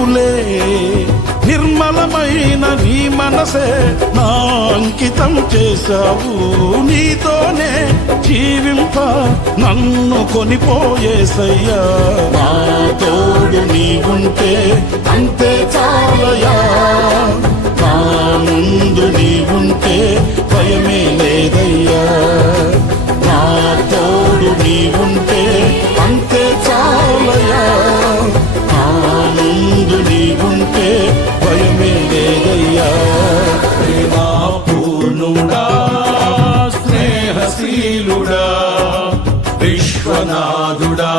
నీవులే నిర్మలమైన నీ మనసే నా అంకితం చేశావు నీతోనే జీవింప నన్ను కొనిపోయేసయ్యా. నా తోడు నీవుంటే అంతే చాలయా నా ముందు నీవుంటే భయమే లేదయ్యా. నా తోడు నీవుంటే అంతే నీవుంటే భయమే లేదయ్యా. ప్రేమా పూర్ణుడా స్నేహశీలుడా విశ్వనాథుడా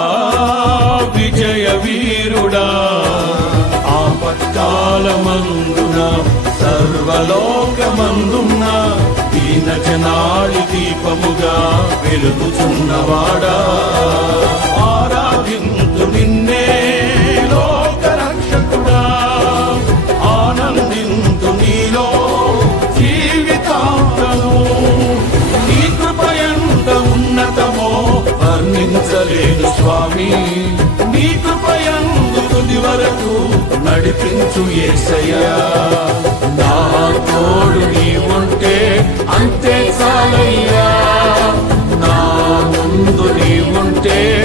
విజయ వీరుడా. ఆపత్కాలమందున సర్వలోకమందున్న దీన జనాళి దీపముగా వెలుగుచున్నవాడా. నశించలేదు స్వామి. నీ కృపయందు వరకు నడిపించు ఏసయ్యా. నా తోడు నీ ఉంటే అంతే చాలయ్యా. నా ముందు నీ ఉంటే